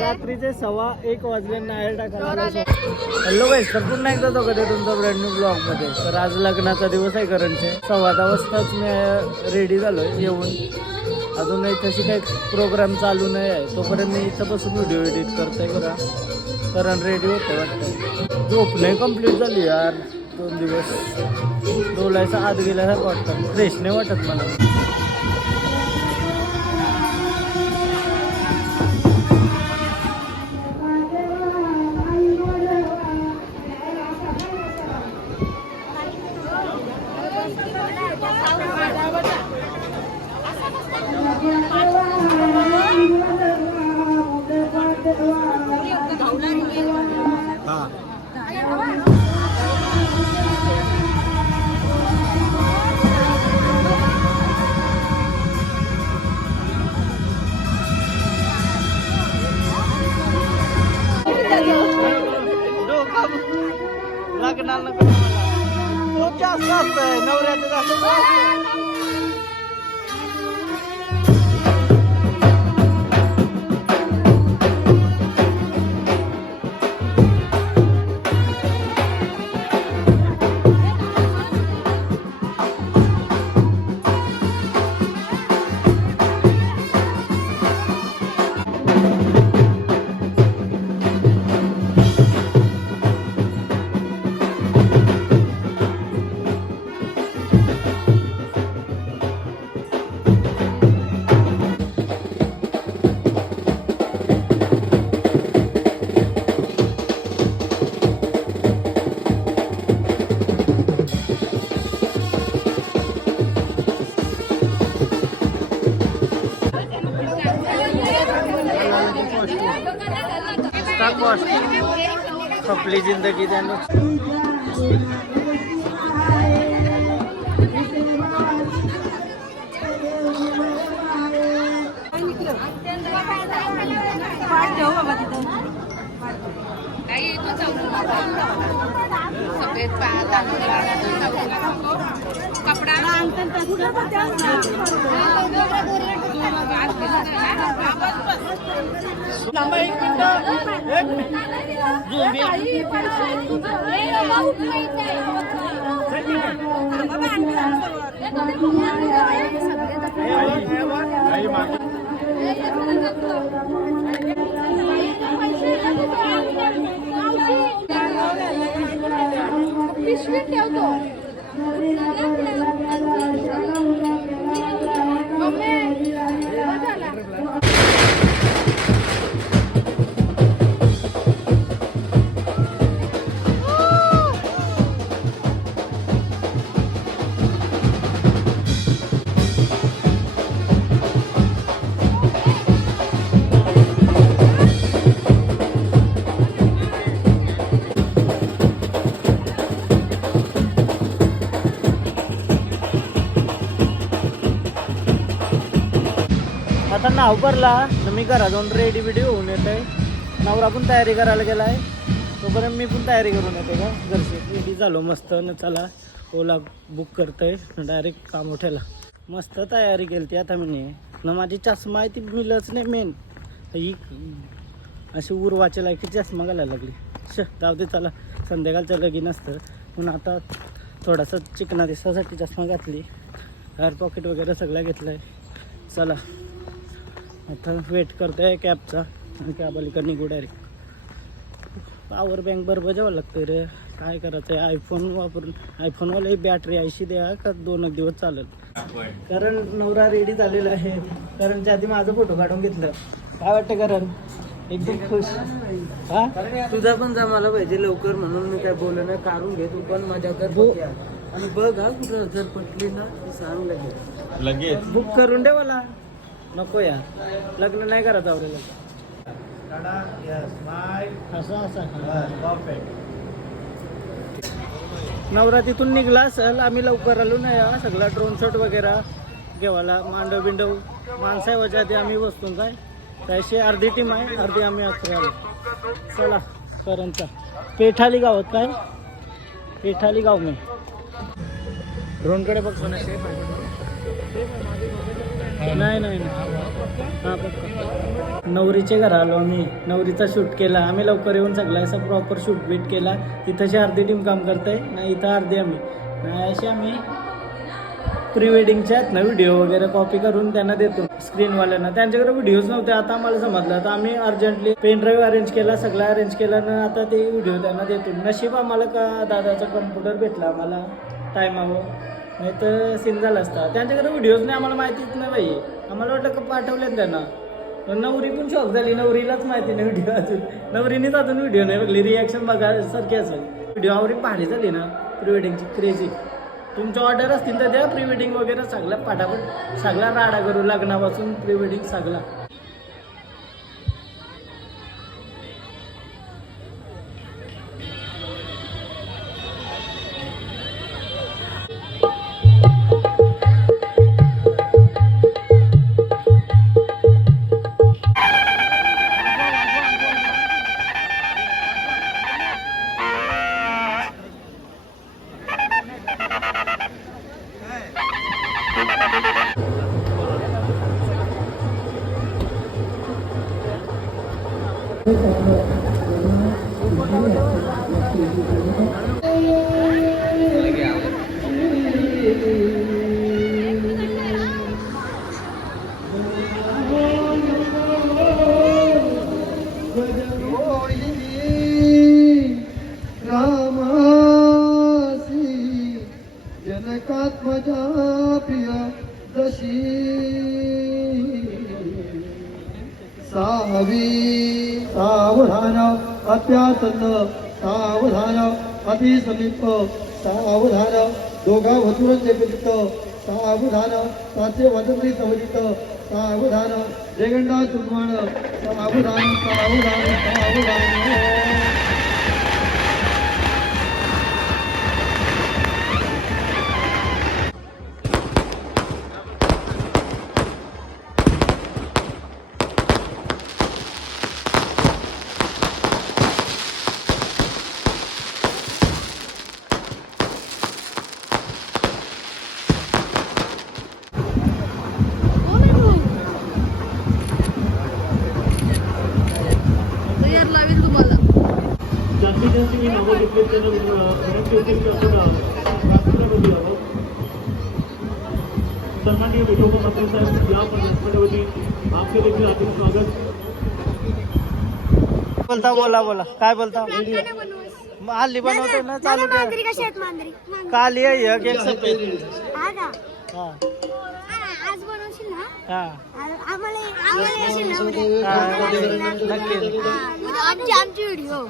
रात्रीचे 1:15 वाजले नायर टाकायला. हॅलो गाईस, तर पुन्हा एकदा तो कधी तुमचा ब्रँड न्यू ब्लॉग मध्ये. तर आज लग्नाचा दिवस आहे करणचे. 10:15 वाजताच मी रेडी झालोय येऊन. अजूनही तशी काही प्रोग्राम चालू नाही आहे. तोपर्यंत मी इथं बसून व्हिडिओ एडिट करतोय बघा. करण रेडी होते वाटतं. झोप नाही कम्प्लीट झाली यार. 2 दिवस डोलायचा आत गेल्यासारखं वाटतं. फ्रेश नाही वाटत मला. लग्नाला खूप जास्त असतंय नवऱ्याचं जास्त. खपली जिंदगी त्यानं. आता नाव भरला तर मी घरा जाऊन रेडी बिडी होऊन येते. नवरा पण तयारी करायला गेलाय. तोपर्यंत मी पण तयारी करून येते का घरचे. रेडी झालो मस्त. न चला ओला बुक करतोय डायरेक्ट काम उठायला. मस्त तयारी केली ती. आता मी न माझी चष्मा आहे ती मिळच नाही मेन. ही अशी उरवाच्या लायकी चष्मा घालायला लागली. जाऊ दे चला, संध्याकाळचं लगीन असतं म्हणून आता थोडासा चिकना दिसासाठी चष्मा घातली. हेअर पॉकेट वगैरे सगळं घेतलं आहे. चला आता वेट करतोय कॅबचा. आणि कॅब अलीकडे निघू डायरेक्ट. पॉवर बँक बरोबर जावं लागतं रे. काय करायचं आहे. आयफोन वापरून आयफोनवाला बॅटरी 80 द्या का 2 दिवस चालेल. कारण नवरा रेडी झालेला आहे. करणच्या आधी माझं फोटो काढून घेतलं. काय वाटतं करण? एकदम खुश. हा तुझा पण जमायला पाहिजे लवकर म्हणून मी काय बोललो नाही. काढून घे तू पण माझ्या कर. आणि बघ हा कुठं जर पटली ना सांग लगेच बुक करून दे मला. नको यार, लग्न नाही करायचं आवडेल. नवरा तिथून निघला असेल. आम्ही लवकर आलो नाही. सगळा ड्रोन शॉट वगैरे घेवायला मांडव बिंडव माणसा येवायच्या आधी आम्ही बसतो. काय त्याशी अर्धी टीम आहे, अर्धी आम्ही अख्रे आलो. चला करणचा पेठाली गावात. काय पेठाली गाव मी ड्रोनकडे बघतो ना. नाही नाही हा पक्का. नवरीचे घर आलो आम्ही, नवरीचा शूट केला आम्ही, लवकर येऊन सगळा असा प्रॉपर शूट बीट केला. तिथंची अर्धी टीम काम करते नाही, इथं अर्धी आम्ही नाही, अशी आम्ही प्री वेडिंगच्या आहेत ना व्हिडिओ वगैरे कॉपी करून त्यांना देतो स्क्रीनवाल्यांना. त्यांच्याकडे व्हिडिओज नव्हते, आता आम्हाला समजलं, आता आम्ही अर्जंटली पेन ड्राईव्ह अरेंज केला, सगळं अरेंज केलं ना, आता ते व्हिडिओ त्यांना देतो. नशीब आम्हाला का दादाचा कम्प्युटर भेटला आम्हाला टायमावर, नाही तर सीन झाला असता. त्यांच्याकडे व्हिडिओज नाही, आम्हाला माहितीच नाही बाई, आम्हाला वाटलं का पाठवलेत त्यांना. नवरी पण शॉक झाली, नवरीलाच माहिती नाही व्हिडिओ अजून, नवरीनेच अजून व्हिडिओ नाही बघली, रिॲक्शन बघायसारखी असेल. व्हिडिओ आवरी भारी झाली ना प्री वेडिंगची, क्रेझी. तुमच्या ऑर्डर असतील तर त्या प्री वेडिंग वगैरे सगळ्या पाठापट सगळा राडा करू, लग्नापासून प्री वेडिंग सगळा. जनकात्मजा प्रिय दशी सावी सावधान अत्यासन्न सावधान अतिसमीप सावधान दोघा वधूंचे विदित सावधान साचे वदंती सवजित सावधान जयगंडा सुमण सावधान सावधान सावधान. जास्तीत जास्त मी नावं घेतले तर विनंती होती की आपण राष्ट्रपती आहोत. सन्माननीय विठोबा ठाकरे साहेब या पदावरती आपले देखील हार्दिक स्वागत. बोलता बोला बोला काय बोलता. हल्ली बनवते ना चालू काल ये केक सफेद. हा हा नक्की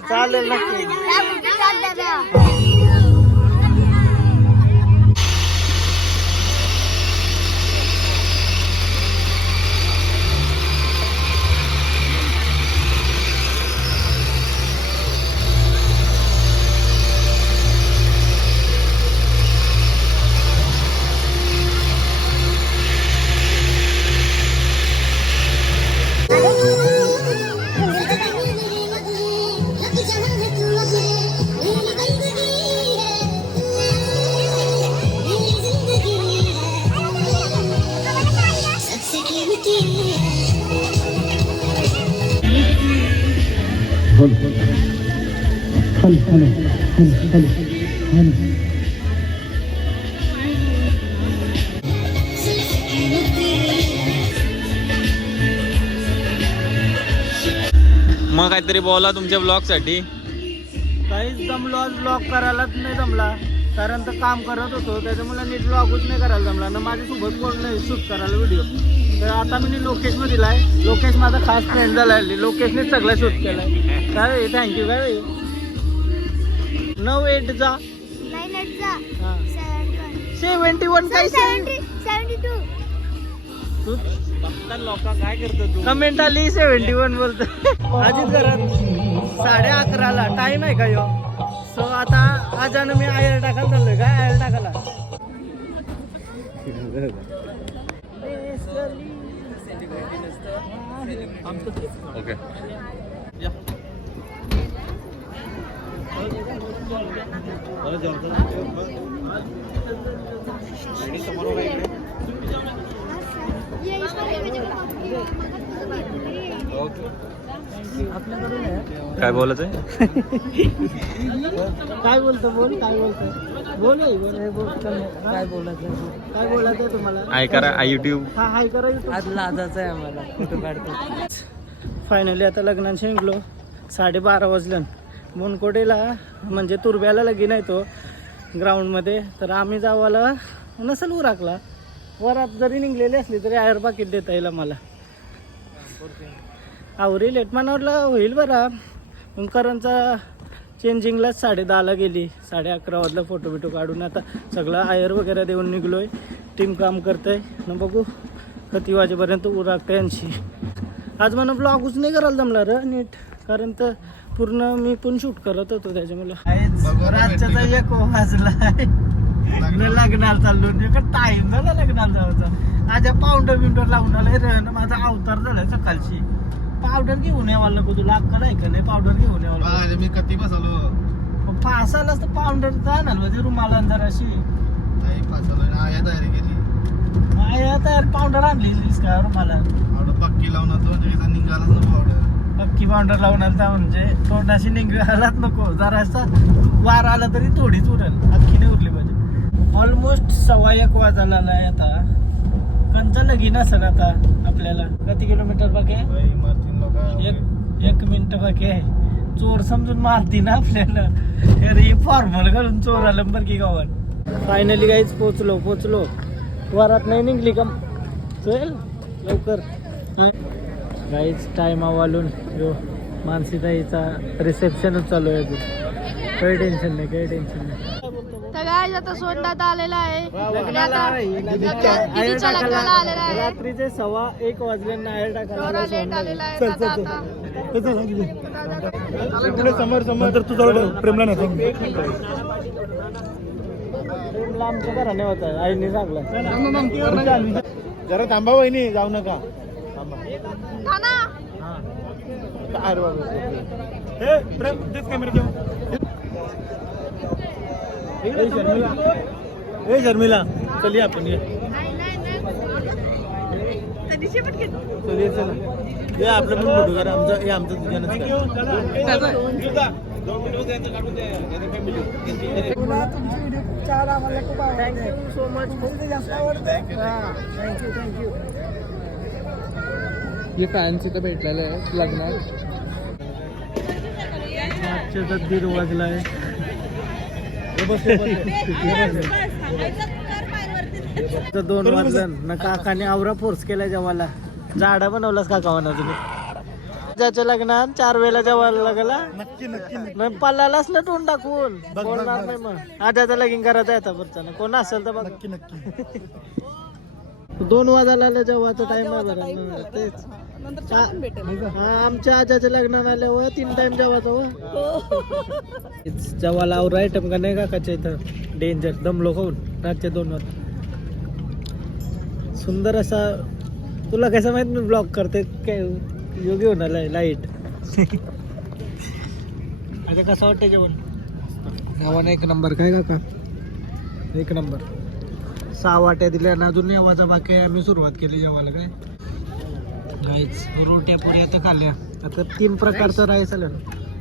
चालेल नक्की. मग काहीतरी बोला तुमच्या ब्लॉग साठी. काहीच जमलो आज ब्लॉग करायलाच नाही जमला, कारण तर काम करत होतो त्याच्यामुळे नीट ब्लॉगच नाही करायला जमला ना. माझ्यासोबत कोण नाही शूट करायला व्हिडिओ, तर आता मी लोकेशने दिलाय. लोकेश माझा खास फ्रेंड झाला, लोकेशनेच सगळं शूट केलाय. काय थँक्यू. काय 9-8 जा 71 काय 72 लोक काय करतो तू. कमेंट आली 71 बोलतो. आधीच घरात 11:30ला टाइम आहे का यो. सो आता आजानं मी आयर टाकायला चाललोय. काय आयर टाकायला ओके. ये इसको ले आपल्याकडून आहे. काय बोलायचंय? काय बोलतो बोल, काय बोलतो बोल हे, बोल हे, बोल चल. काय बोलायचं काय बोलायचं तुम्हाला? आय करा युट्यूब. हा हाय करा YouTube. आज लाजाचं आहे आम्हाला फोटो काढतो. फायनली आता लग्नात निघलो. 12:30 वाजलं. मुनकोटेला म्हणजे तुरब्याला लगीन आहे तो ग्राउंडमध्ये. तर आम्ही जावाला नसेल उराकला. वरात जरी निघलेली असली तरी आयर पाकिट देता येईल आम्हाला. आवरी लेट मानवरला होईल बरा. मग करणचा चेंजिंगला 10:30ला गेली. 11:30 वाजला फोटो बिटो काढून आता सगळं आयर वगैरे देऊन निघलोय. टीम काम करतंय न बघू किती वाजेपर्यंत उराकतं यांची. आज मला ब्लॉगच नाही करायला जमला र नीट, कारण तर पूर्ण मी पण शूट करत होतो त्याच्यामुळे. रातच्याचा 1 वाजला लग्नाला चाललो. टाइम झाला लग्नाला जायचा. आज पावडर बिवडर लावून आलाय रे. माझा अवतार झालाय सकाळची. पावडर घेऊन यावाला नको तुला अक्कल आहे का नाही? पावडर घेऊन यावाला मी कधी बसलो फासालाच तर पावडर जाणार म्हणजे रुमाला जराशी नाही फसवलं आया तयारी केली. तयार पावडर आणलीस का रुमाला? आवडं पक्की लावून आता निघालाच नको आवडं. पक्की पावडर लावून आलता म्हणजे तोंडाशी निघालाच नको. जरासा वार आला तरी थोडीच उरेल, अख्खी नाही उरली पाहिजे. ऑलमोस्ट 1:15 वाजायला आलाय आता. कंच लगीन असेल आता आपल्याला. किती किलोमीटर बाकी आहे? एक मिनिट बाकी आहे. चोर समजून मारती ना आपल्याला. अरे फॉर्मल घालून चोर आलं बरं की गावात. फायनली गाईच पोचलो. वरात नाही निघली का? चल लवकर गाईच टाइम वालून जो मानसीताईचा रिसेप्शनच चालू आहे अजून. काही टेन्शन नाही. तर गाईज आता सोडण्यात आलेला आहे. दीदीच्या लग्नाला आलेला आहे. रात्रीचे 1:15 वाजले आयर टाकायला. लेट आलेला आहे आता. समोर तुझा प्रेमला नाही प्रेमला आमच्या घराने होता. आईने सांगला जरा थांबा वहिनी, जाऊ नका. नाना, शर्मिला चलिए आपण ये. चलिए चला हे आपलं पण फोटो करा. हे आमचं दुकानच थँक्यू सो मच. थँक्यू. हे फॅन्स इथं भेटलेलं आहे लग्नात. मागच्या 1:30 वाजला आहे. 2 वाजलं ना. काकाने आवरा फोर्स केला जेवायला. झाडा बनवलास काकावाना तुम्ही. ज्याच्या लग्नात 4 वेळेला जेवायला लागला. नक्की पल्लालाच ना तोंड टाकून बोलणार नाही. मग आजाचं लगीन करायचं आहे आता पुढचं. कोण असेल तर बघ. नक्की 2 वाजायला जेवायचा टाइम आहे बरं. तेच आमच्या आजाच्या लग्नात आल्यावर 3 टाइम जेवायचं. जेवायला आवरा आयटम का नाही काकाच्या इथं. डेंजर दमलो खाऊन रातच्या 2 वाजता. सुंदर असा. तुला कसं माहित मी ब्लॉग करते काय योगी होणार लाईट. आता कसं वाटतं जेवण? जेवण 1 नंबर. काय काका 1 नंबर. 6 वाट्या दिल्या ना. अजून जेवायचा बाकी आहे. आम्ही सुरुवात केली जेवायला. काय राईस रोट्या पुऱ्या आता खाल्ल्या. आता 3 प्रकारचा राईस आला.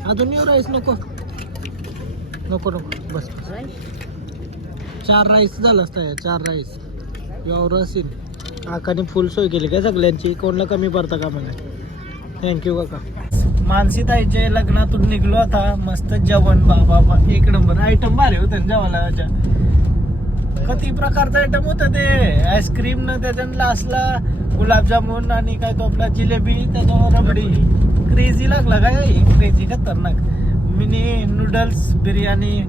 अजून येऊ राईस नको बस. 4 राईस झालं असतं. 4 राईस एवढं असेल. काकाने फुल सोय केली काय सगळ्यांची. कोणाला कमी पडता का मला. थँक्यू काका. मानसीताईच्या लग्नातून निघलो आता. मस्त जेवण बाबा 1 नंबर. आयटम भारी होते जेवायला. किती प्रकारचं आयटम होतं ते. आईस्क्रीम न त्याच्या लास्टला गुलाबजामुन आणि काय तो आपला जिलेबी त्याच्यावर रबडी. क्रेझी लागला काय. क्रेझी खतरनाक. Mini noodles biryani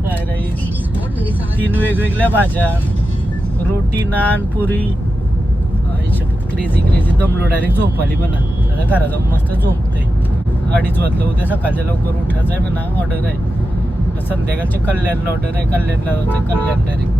fry rice 3 वेगवेगळ्या भाज्या रोटी नान पुरी. क्रेझी दमलो. डायरेक्ट झोप आली म्हणा. आता घरा जाऊन मस्त झोपते. 2:30 वाजलं. उद्या सकाळच्या लवकर उठायचं आहे म्हणा. ऑर्डर आहे संध्याकाळचे. कल्याणला ऑर्डर आहे. कल्याणला जायचं. कल्याण डायरेक्ट